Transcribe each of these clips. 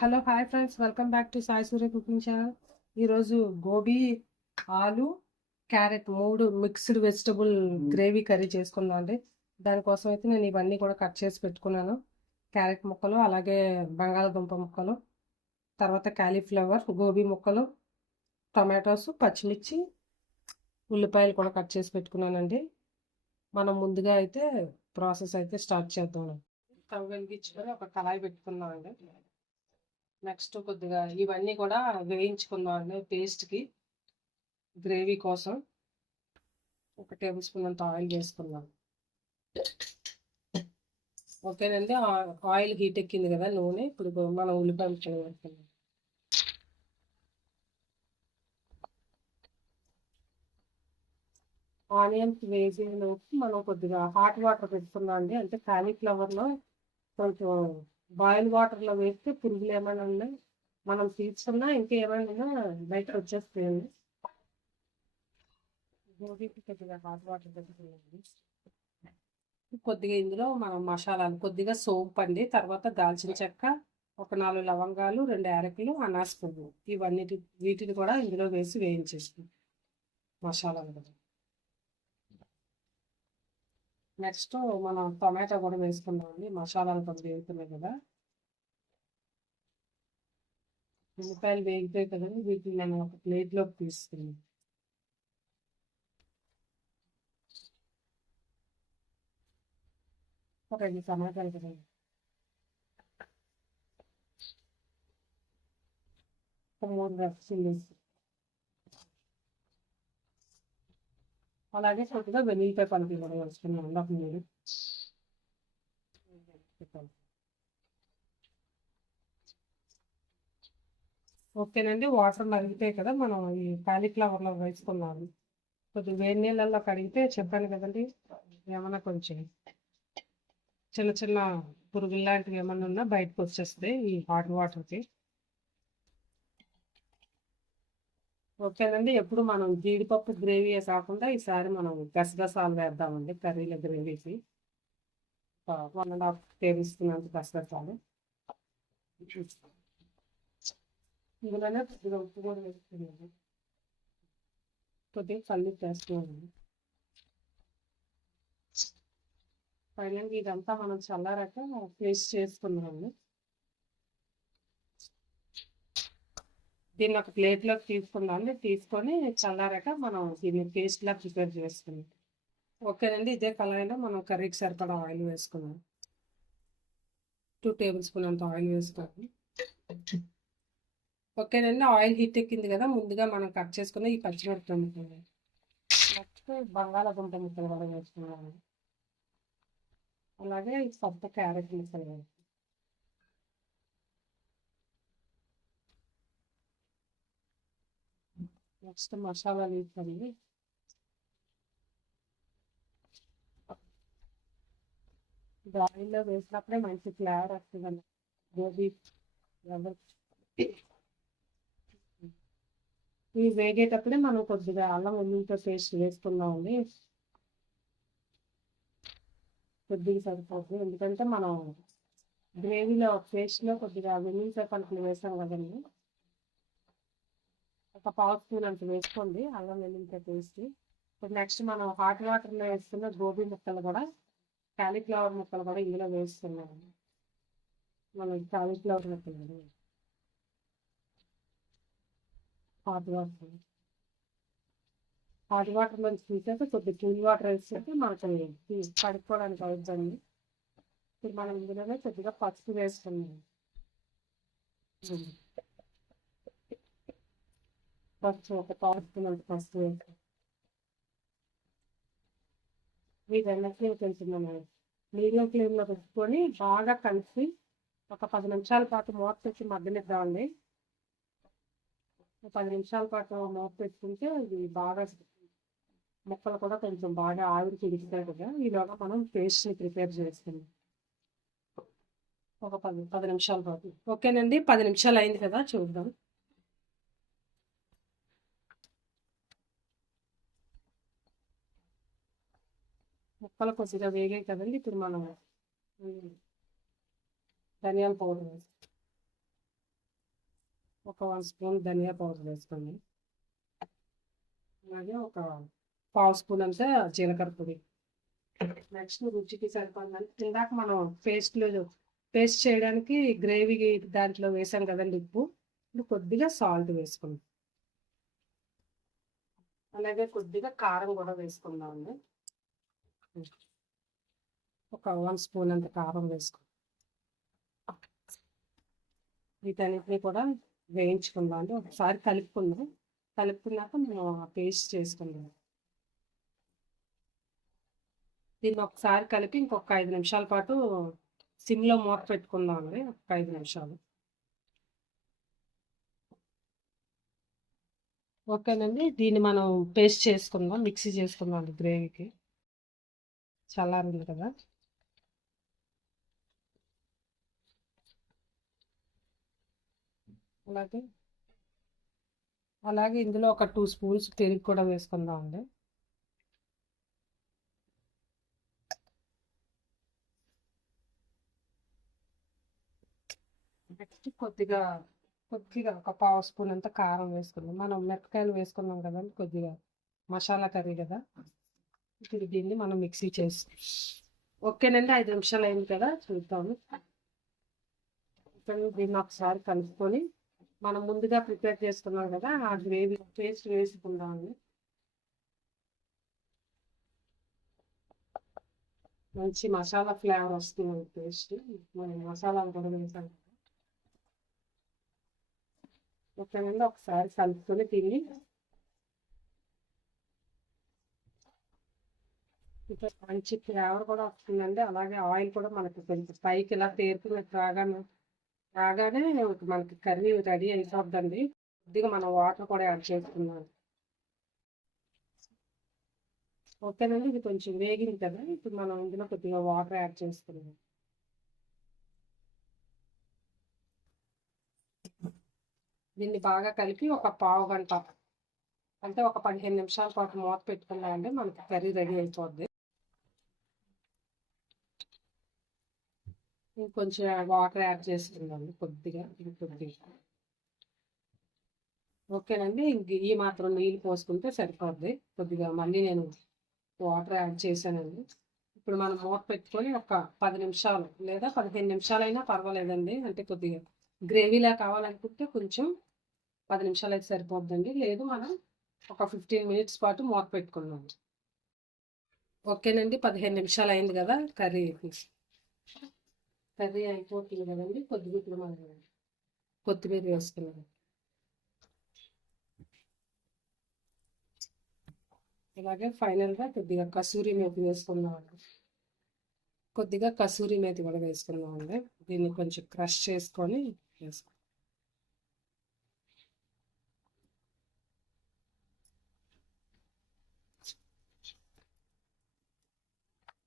Hello hi friends. Welcome back to Sai Surya cooking channel. ఈరోజు గోబీ ఆలు carrot మూడు mixed vegetable gravy curry చేసుకుందాం అండి. దానికోసం అయితే నేను ఇవన్నీ కూడా కట్ చేసి పెట్టుకున్నాను. క్యారెట్ ముక్కలు అలాగే బంగాళదుంప ముక్కలు తర్వాత క్యాలీఫ్లవర్ గోబీ ముక్కలు టొమాటోస్ పచ్చిమిర్చి ఉల్లిపాయలు కూడా కట్ చేసి పెట్టుకున్నానండి. మనం ముందుగా అయితే ప్రాసెస్ అయితే స్టార్ట్ చేద్దాం. స్టవ్ వెలిగించుకొని ఒక కళాయి పెట్టుకున్నామండి నెక్స్ట్ కొద్దిగా ఇవన్నీ కూడా వేయించుకుందాం అండి పేస్ట్కి. గ్రేవీ కోసం ఒక టేబుల్ స్పూన్ అంత ఆయిల్ వేసుకుందాం. ఓకేనండి ఆ- ఆయిల్ హీట్ ఎక్కింది కదా నూనె ఇప్పుడు మనం ఉల్లిపాయ ముక్కలు ఆనియన్స్ వేసేలోపు మనం కొద్దిగా హాట్ వాటర్ పెట్టుకుందాం అండి అంటే కాలీఫ్లవర్లో కొంచెం బాయిల్ వాటర్లో వేస్తే పురుగులు ఏమైనా ఉన్నాయి మనం తీసుకున్నా ఇంకా ఏమైనా బయట వచ్చేస్తాయండి. కొద్దిగా హాట్ వాటర్ కొద్దిగా ఇందులో మనం మసాలాలు కొద్దిగా సోప్ అండి. తర్వాత దాల్చిన చెక్క ఒక నాలుగు లవంగాలు రెండు యాలకులు అనాస పువ్వు. ఇవన్నీ వీటిని కూడా ఇందులో వేసి వేయించేసుకుంటాం మసాలాలు కూడా. నెక్స్ట్ మనం టొమాటో కూడా వేసుకున్నామండి మసాలాలు కొంచెం వేగుతున్నాయి కదా. ఉల్లిపాయలు వేగుతాయి కదండి వీటిని నేను ఒక ప్లేట్లోకి తీసుకున్నాను. ఒక రెండు టమాటాలు కదండి ఒక మూడు రెడ్ చిల్లీస్ అలాగే కొద్దిగా వెల్లుల్లిపాయ పలుపు కూడా వేసుకున్నాను ఒక మూడు ఓకేనండి. వాటర్ మరిగితే కదా మనం ఈ కాలీఫ్లవర్లో వేసుకున్నాము. కొద్దిగా వేడి నీళ్ళల్లో కడిగితే చెప్పాను కదండి ఏమన్నా కొంచెం చిన్న చిన్న పురుగులు లాంటివి ఏమన్నా ఉన్నా బయటకు వచ్చేస్తాయి ఈ హాట్ వాటర్కి. ఓకేనండి. ఎప్పుడు మనం జీడిపప్పు గ్రేవీ కాకుండా ఈసారి మనం గసగసాలు వేద్దామండి. కర్రీల గ్రేవీకి one and half tablespoon అంత గసగసాలు. ఇందులోనే కొద్దిగా ఉప్పు కూడా వేసుకున్నాను కొద్దిగా కళ్ళు వేస్తున్నాను ఫైనల్గా ఇదంతా మనం చల్లారాక పేస్ట్ చేసుకున్నామండి దీన్ని ఒక ప్లేట్లోకి తీసుకుందామండి తీసుకొని చల్లారాక మనం దీన్ని పేస్ట్లా ప్రిపేర్ చేసుకుందాం. ఓకేనండి ఇదే కళాయిలో మనం కర్రీకి సరిపడా ఆయిల్ వేసుకున్నాం టూ టేబుల్ స్పూన్ అంత ఆయిల్ వేసుకోవాలి ఓకేనండి ఆయిల్ హీట్ ఎక్కింది కదా ముందుగా మనం కట్ చేసుకున్న ఈ పచ్చిమిరపకాయ ముక్కలు నెక్స్ట్ బంగాళాదుంప ముక్కలు కూడా వేసుకున్నాము అలాగే ఈ సొంత క్యారెట్ ముక్కలు నెక్స్ట్ మసాలా అండి ఆయిల్లో వేసినప్పుడే మంచి ఫ్లేవర్ వస్తుందండి గోబీ ఇవి వేగేటప్పుడే మనం కొద్దిగా అల్లం ఉల్లితో పేస్ట్ వేసుకున్నామండి కొద్దిగా సరిపోతుంది. ఎందుకంటే మనం గ్రేవీలో పేస్ట్లో కొద్దిగా వెల్లుల్లిపాయ పలుకులు వేసాం కదండి. ఒక పావు స్పూన్ అంత వేసుకోండి. అల్లం వెల్లుల్లిపాయ పేస్ట్ ఇప్పుడు నెక్స్ట్ మనం హాట్ వాటర్లో వేస్తున్న గోబీ ముక్కలు కూడా క్యాలీఫ్లవర్ ముక్కలు కూడా ఇందులో వేస్తున్నాం మనం క్యాలీఫ్లవర్ ముక్కలు హాట్ వాటర్ హాట్ వాటర్ నుంచి తీసేసి కొద్దిగా కూల్ వాటర్ వేసేసి మనకి కడుక్కోవడానికి అవుతుంది ఇప్పుడు మనం ఇందులోనే కొద్దిగా పసుపు వేసుకున్నాం కొంచెం ఒక పావు స్పూన్ అంత పసుపు వేసి వీటన్నిటిని కొంచెం మనం మీడియం ఫ్లేమ్లో పెట్టుకొని బాగా కలిసి ఒక పది నిమిషాల పాటు మూత పెట్టి మగ్గనిద్దామండి పది నిమిషాల పాటు మూత పెట్టుకుంటే ఇది బాగా ముక్కలు కూడా కొంచెం బాగా ఆవిరి పిలుస్తాయి కదా ఈలోగా మనం పేస్ట్ని ప్రిపేర్ చేస్తుంది ఒక పది పది నిమిషాల పాటు. ఓకేనండి? పది నిమిషాలు అయింది కదా చూద్దాం. ముక్కలు కొద్దిగా వేగాయి కదండి. ఇప్పుడు మనం ధనియాల పౌడర్ వేసి ఒక వన్ స్పూన్ ధనియా పౌడర్ వేసుకోండి. అలాగే ఒక పావు స్పూన్ అంతా జీలకర్ర పొడి. నెక్స్ట్ రుచికి సరిపడాలి ఇందాక మనం పేస్ట్లో పేస్ట్ చేయడానికి గ్రేవీ దాంట్లో వేసాం కదండి ఉప్పు. ఇప్పుడు కొద్దిగా సాల్ట్ వేసుకుందాం. అలాగే కొద్దిగా కారం కూడా వేసుకుందాం అండి. ఒక వన్ స్పూన్ అంత కారం వేసుకో. వీటన్నిటిని కూడా వేయించుకుందాం అండి. ఒకసారి కలుపుకుందాం. కలుపుకున్నాక మనం ఆ పేస్ట్ చేసుకుందాం. దీన్ని ఒకసారి కలిపి ఇంకొక ఐదు నిమిషాల పాటు సిమ్లో మూత పెట్టుకుందాం అండి. ఒక ఐదు నిమిషాలు. ఓకేనండి. దీన్ని మనం పేస్ట్ చేసుకుందాం. మిక్సీ చేసుకుందాం అండి గ్రేవీకి. చల్లారింది కదా. అలాగే అలాగే ఇందులో ఒక టూ స్పూన్స్ పెరుగు కూడా వేసుకుందాం అండి. నెక్స్ట్ కొద్దిగా కొద్దిగా ఒక పావు స్పూన్ అంత కారం వేసుకుందాం. మనం మిరపకాయలు వేసుకున్నాం కదండి కొద్దిగా మసాలా కర్రీ కదా. ఇప్పుడు దీన్ని మనం మిక్సీ చేసి ఓకేనండి ఐదు నిమిషాలు అయింది కదా చూద్దాము. ఇప్పుడు దీన్ని ఒకసారి కలుపుకొని మనం ముందుగా ప్రిపేర్ చేసుకున్నాం కదా ఆ గ్రేవీ పేస్ట్ వేసుకుందామండి మంచి మసాలా ఫ్లేవర్ వస్తుంది పేస్ట్. మనం మసాలాలు కూడా వేసాం ఓకేనండి ఒకసారి కలుపుకొని తిని ఇంకా మంచి ఫ్లేవర్ కూడా వస్తుందండి. అలాగే ఆయిల్ కూడా మనకి కొంచెం పైకి ఇలా తేరుకున్నట్టు రాగానే రాగానే మనకి కర్రీ రెడీ అయిపోద్దండి. కొద్దిగా మనం వాటర్ కూడా యాడ్ చేసుకున్నాం ఓకేనండి ఇది కొంచెం వేగింది కదా ఇప్పుడు మనం ఇందులో కొద్దిగా వాటర్ యాడ్ చేసుకున్నాం దీన్ని బాగా కలిపి ఒక పావు గంట అంటే ఒక పదిహేను నిమిషాల పాటు మూత పెట్టుకున్నామంటే మనకి కర్రీ రెడీ అయిపోద్ది. ఇంకొంచెం వాటర్ యాడ్ చేసుకుందాం కొద్దిగా కొద్దిగా. ఓకేనండి ఇంక ఈ మాత్రం నీళ్ళు పోసుకుంటే సరిపోద్ది. కొద్దిగా మళ్ళీ నేను వాటర్ యాడ్ చేశానండి. ఇప్పుడు మనం మూత పెట్టుకొని ఒక పది నిమిషాలు లేదా పదిహేను నిమిషాలైనా పర్వాలేదండి. అంటే కొద్దిగా గ్రేవీలా కావాలనుకుంటే కొంచెం పది నిమిషాలు అయితే సరిపోద్దండి. లేదు మనం ఒక ఫిఫ్టీన్ మినిట్స్ పాటు మూత పెట్టుకున్నాం. ఓకేనండి పదిహేను నిమిషాలు అయింది కదా కర్రీ. కర్రీ అయిపోతుంది కదండి కొద్దిగా ఇప్పుడు మనం కొత్తిమీర వేసుకున్నాం అలాగే ఫైనల్గా కొద్దిగా కసూరి మేతి వేసుకున్నామండి కొద్దిగా కసూరి మేతి కూడా వేసుకున్నామండి దీన్ని కొంచెం క్రష్ చేసుకొని వేసుకున్నాం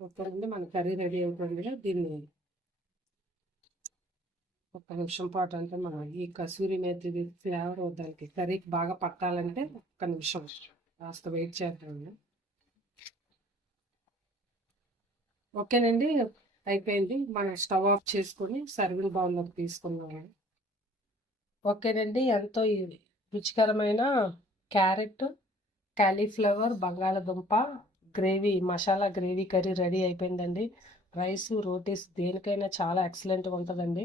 ఓకేనండి మన కర్రీ రెడీ అయిపోయింది దీన్ని ఒక నిమిషం పాటు అంటే మనం ఈ కసూరి మేతి ఫ్లేవర్ దానికి కర్రీకి బాగా పట్టాలంటే ఒక్క నిమిషం కాస్త వెయిట్ చేద్దామండి ఓకేనండి అయిపోయింది. మనం స్టవ్ ఆఫ్ చేసుకొని సర్వింగ్ బౌల్లోకి తీసుకున్నాము ఓకేనండి ఎంతో రుచికరమైన క్యారెట్ క్యాలీఫ్లవర్ బంగాళదుంప gravy masala gravy curry ready అయిపోయిందండి. రైస్ రోటీస్ దేనికైనా చాలా ఎక్సలెంట్గా ఉంటుందండి.